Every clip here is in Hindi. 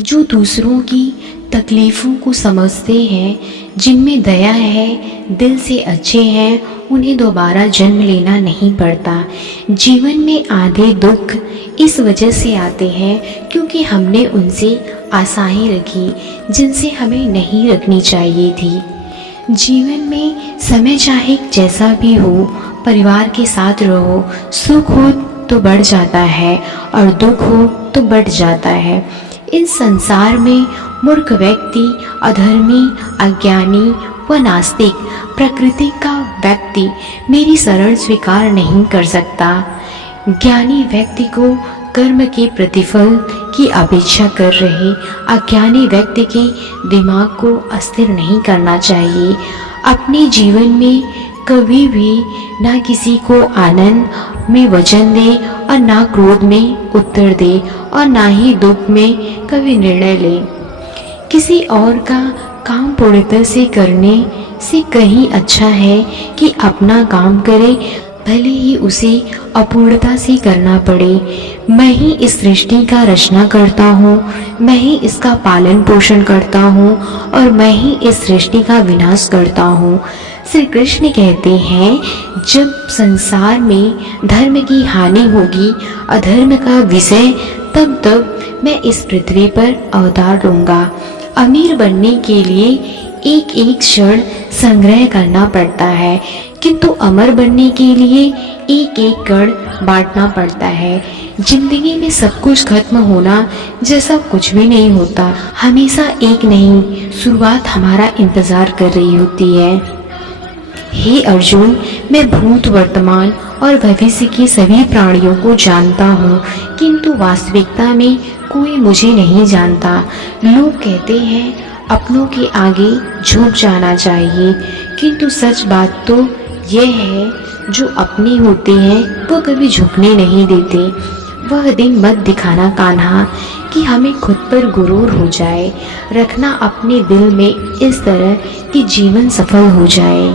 जो दूसरों की तकलीफ़ों को समझते हैं, जिनमें दया है, दिल से अच्छे हैं, उन्हें दोबारा जन्म लेना नहीं पड़ता। जीवन में आधे दुख इस वजह से आते हैं क्योंकि हमने उनसे आशाएं रखी जिनसे हमें नहीं रखनी चाहिए थी। जीवन में समय चाहे जैसा भी हो, परिवार के साथ रहो। सुख हो तो बढ़ जाता है और दुख हो तो बढ़ जाता है। इस संसार में मूर्ख व्यक्ति, अधर्मी, अज्ञानी व नास्तिक, प्रकृति का व्यक्ति मेरी शरण स्वीकार नहीं कर सकता। ज्ञानी व्यक्ति को कर्म के प्रतिफल की अपेक्षा कर रहे अज्ञानी व्यक्ति के दिमाग को अस्थिर नहीं करना चाहिए। अपने जीवन में कभी भी ना किसी को आनंद में वचन दे और ना क्रोध में उत्तर दे और ना ही दुख में कभी निर्णय ले। किसी और का काम पूर्णतः से करने से कहीं अच्छा है कि अपना काम करे, भले ही उसे अपूर्णता से करना पड़े। मैं ही इस सृष्टि का रचना करता हूँ, मैं ही इसका पालन पोषण करता हूँ और मैं ही इस सृष्टि का विनाश करता हूँ। श्री कृष्ण कहते हैं, जब संसार में धर्म की हानि होगी, अधर्म का विषय, तब मैं इस पृथ्वी पर अवतार लूंगा। अमीर बनने के लिए एक एक क्षण संग्रह करना पड़ता है, किंतु अमर बनने के लिए एक एक कण बांटना पड़ता है। जिंदगी में सब कुछ खत्म होना जैसा कुछ भी नहीं होता। हमेशा एक नहीं शुरुआत हमारा इंतजार कर रही होती है। हे अर्जुन, मैं भूत, वर्तमान और भविष्य के सभी प्राणियों को जानता हूँ, किंतु वास्तविकता में कोई मुझे नहीं जानता। लोग कहते हैं अपनों के आगे झुक जाना चाहिए, किंतु सच बात तो यह है जो अपने होते हैं वो कभी झुकने नहीं देते। वह दिन मत दिखाना कान्हा कि हमें खुद पर गुरूर हो जाए। रखना अपने दिल में इस तरह कि जीवन सफल हो जाए।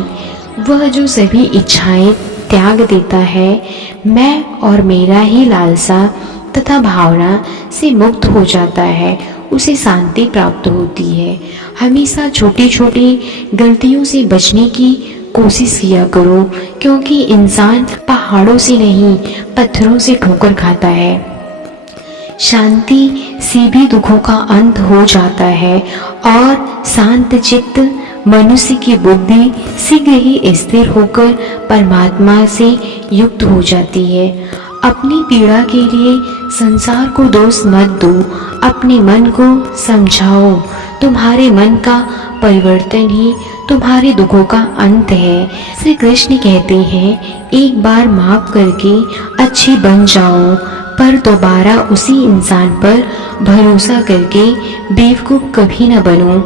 वह जो सभी इच्छाएं त्याग देता है, मैं और मेरा ही लालसा तथा भावना से मुक्त हो जाता है, उसे शांति प्राप्त होती है। हमेशा छोटी छोटी गलतियों से बचने की कोशिश किया करो, क्योंकि इंसान पहाड़ों से नहीं पत्थरों से ठोकर खाता है। शांति से भी दुखों का अंत हो जाता है और शांत चित्त मनुष्य की बुद्धि शीघ्र ही स्थिर होकर परमात्मा से युक्त हो जाती है। अपनी पीड़ा के लिए संसार को दोष मत दो, अपने मन को समझाओ। तुम्हारे मन का परिवर्तन ही तुम्हारे दुखों का अंत है। श्री कृष्ण कहते हैं, एक बार माफ करके अच्छे बन जाओ, पर दोबारा उसी इंसान पर भरोसा करके बेवकूफ कभी न बनो।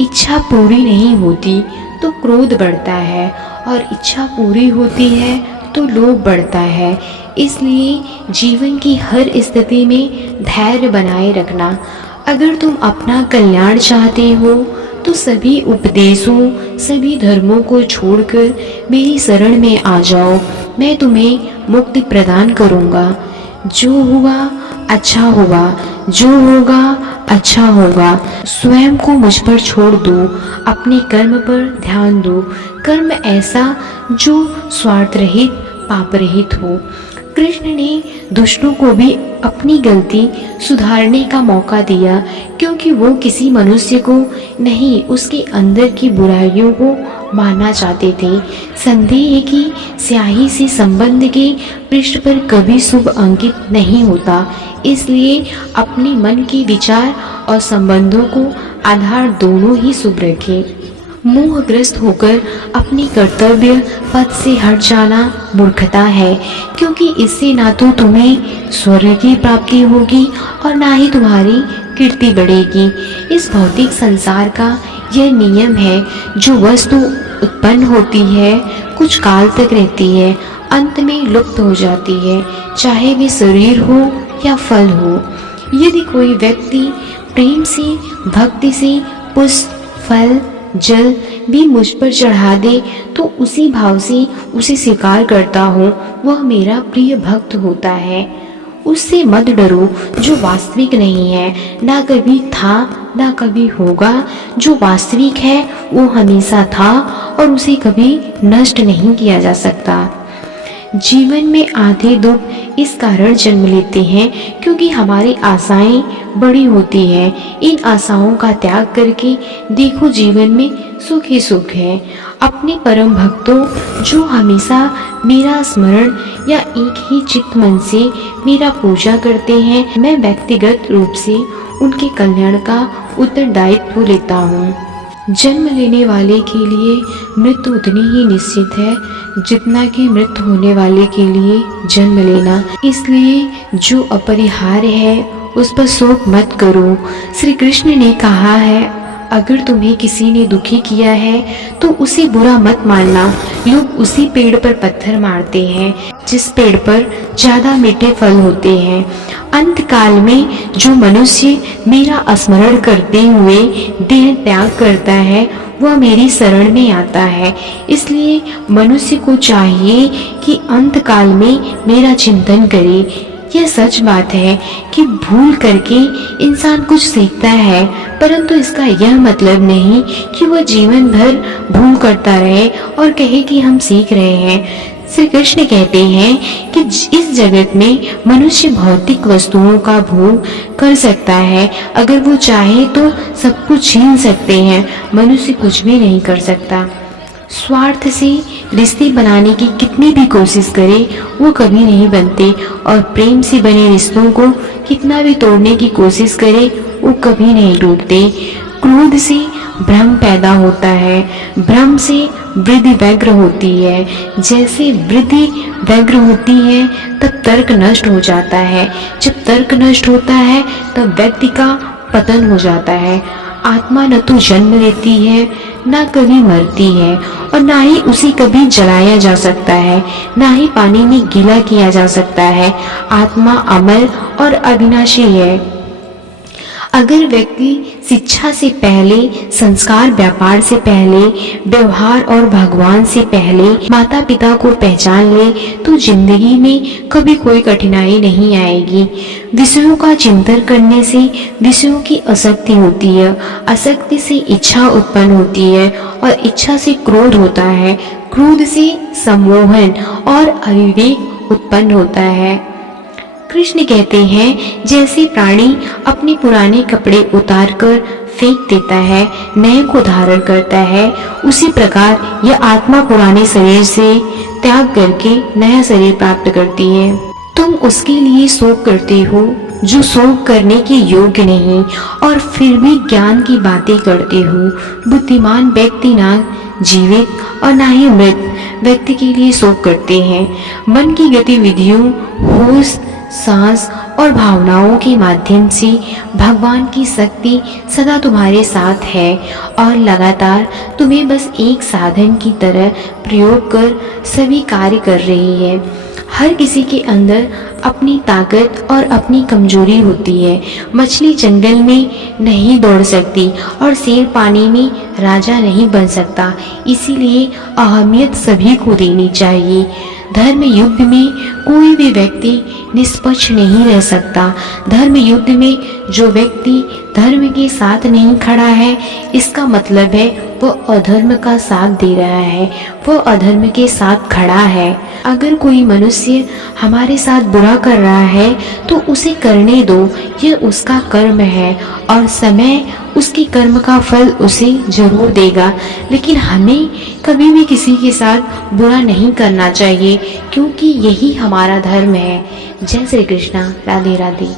इच्छा पूरी नहीं होती तो क्रोध बढ़ता है और इच्छा पूरी होती है तो लोभ बढ़ता है। इसलिए जीवन की हर स्थिति में धैर्य बनाए रखना। अगर तुम अपना कल्याण चाहते हो तो सभी उपदेशों, सभी धर्मों को छोड़कर मेरी शरण में आ जाओ। मैं तुम्हें मुक्ति प्रदान करूंगा। जो हुआ अच्छा हुआ, जो होगा अच्छा होगा। स्वयं को मुझ पर छोड़ दो, अपने कर्म पर ध्यान दो। कर्म ऐसा जो स्वार्थ रहित, पाप रहित हो। कृष्ण ने दुष्टों को भी अपनी गलती सुधारने का मौका दिया, क्योंकि वो किसी मनुष्य को नहीं, उसके अंदर की बुराइयों को मारना चाहते थे। संदेह की स्याही से संबंध के पृष्ठ पर कभी शुभ अंकित नहीं होता। इसलिए अपने मन के विचार और संबंधों को आधार दोनों ही शुभ रखें। मोहग्रस्त होकर अपनी कर्तव्य पथ से हट जाना मूर्खता है, क्योंकि इससे ना तो तुम्हें स्वर्ग की प्राप्ति होगी और ना ही तुम्हारी कीर्ति बढ़ेगी। इस भौतिक संसार का यह नियम है, जो वस्तु उत्पन्न होती है कुछ काल तक रहती है, अंत में लुप्त हो जाती है, चाहे वे शरीर हो या फल हो। यदि कोई व्यक्ति प्रेम से, भक्ति से पुष्प, फल, जल भी मुझ पर चढ़ा दे तो उसी भाव से उसे स्वीकार करता हूँ, वह मेरा प्रिय भक्त होता है। उससे मत डरो जो वास्तविक नहीं है, ना कभी था ना कभी होगा। जो वास्तविक है वो हमेशा था और उसे कभी नष्ट नहीं किया जा सकता। जीवन में आधे दुख इस कारण जन्म लेते हैं क्योंकि हमारी आशाएं बड़ी होती हैं। इन आशाओं का त्याग करके देखो जीवन में सुख ही सुख है। अपने परम भक्तों जो हमेशा मेरा स्मरण या एक ही चित्त मन से मेरा पूजा करते हैं, मैं व्यक्तिगत रूप से उनके कल्याण का उत्तरदायित्व लेता हूँ। जन्म लेने वाले के लिए मृत्यु उतनी ही निश्चित है जितना कि मृत्यु होने वाले के लिए जन्म लेना। इसलिए जो अपरिहार्य है उस पर शोक मत करो। श्री कृष्ण ने कहा है, अगर तुम्हें किसी ने दुखी किया है तो उसे बुरा मत मानना। लोग उसी पेड़ पर पत्थर मारते हैं जिस पेड़ पर ज्यादा मीठे फल होते हैं। अंत काल में जो मनुष्य मेरा स्मरण करते हुए देह त्याग करता है वह मेरी शरण में आता है। इसलिए मनुष्य को चाहिए कि अंत काल में मेरा चिंतन करे। यह सच बात है कि भूल करके इंसान कुछ सीखता है, परंतु इसका यह मतलब नहीं कि वह जीवन भर भूल करता रहे और कहे कि हम सीख रहे हैं। श्री कृष्ण कहते हैं कि इस जगत में मनुष्य भौतिक वस्तुओं का भोग कर सकता है। अगर वो चाहे तो सब कुछ छीन सकते हैं, मनुष्य कुछ भी नहीं कर सकता। स्वार्थ से रिश्ते बनाने की कितनी भी कोशिश करे वो कभी नहीं बनते, और प्रेम से बने रिश्तों को कितना भी तोड़ने की कोशिश करे वो कभी नहीं टूटते। क्रोध से भ्रम पैदा होता है, भ्रम से वृद्धि व्यग्र होती है। जैसे वृद्धि व्यग्र होती है तब तर्क नष्ट हो जाता है, जब तर्क नष्ट होता है तब व्यक्ति का पतन हो जाता है। आत्मा न तो जन्म लेती है ना कभी मरती है, और ना ही उसे कभी जलाया जा सकता है, ना ही पानी में गीला किया जा सकता है। आत्मा अमर और अविनाशी है। अगर व्यक्ति शिक्षा से पहले, संस्कार व्यापार से पहले, व्यवहार और भगवान से पहले माता पिता को पहचान ले तो जिंदगी में कभी कोई कठिनाई नहीं आएगी। विषयों का चिंतन करने से विषयों की आसक्ति होती है, आसक्ति से इच्छा उत्पन्न होती है और इच्छा से क्रोध होता है, क्रोध से सम्मोहन और अविवेक उत्पन्न होता है। कृष्ण कहते हैं, जैसे प्राणी अपने पुराने कपड़े उतारकर फेंक देता है, नए को धारण करता है, उसी प्रकार यह आत्मा पुराने शरीर से त्याग करके नया शरीर प्राप्त करती है। तुम उसके लिए शोक करते हो जो शोक करने के योग्य नहीं, और फिर भी ज्ञान की बातें करते हो। बुद्धिमान व्यक्ति ना जीवित और ना ही मृत व्यक्ति के लिए शोक करते हैं। मन की गतिविधियों, होश, सांस और भावनाओं के माध्यम से भगवान की शक्ति सदा तुम्हारे साथ है और लगातार तुम्हें बस एक साधन की तरह प्रयोग कर सभी कार्य कर रही है। हर किसी के अंदर अपनी ताकत और अपनी कमजोरी होती है। मछली जंगल में नहीं दौड़ सकती और शेर पानी में राजा नहीं बन सकता। इसीलिए अहमियत सभी को देनी चाहिए। धर्म युद्ध में कोई भी व्यक्ति निष्पक्ष नहीं रह सकता। धर्म युद्ध में जो व्यक्ति धर्म के साथ नहीं खड़ा है, इसका मतलब है वह अधर्म का साथ दे रहा है, वह अधर्म के साथ खड़ा है। अगर कोई मनुष्य हमारे साथ बुरा कर रहा है तो उसे करने दो, यह उसका कर्म है और समय उसके कर्म का फल उसे जरूर देगा। लेकिन हमें कभी भी किसी के साथ बुरा नहीं करना चाहिए, क्योंकि यही हमारा धर्म है। जय श्री कृष्णा। राधे राधे।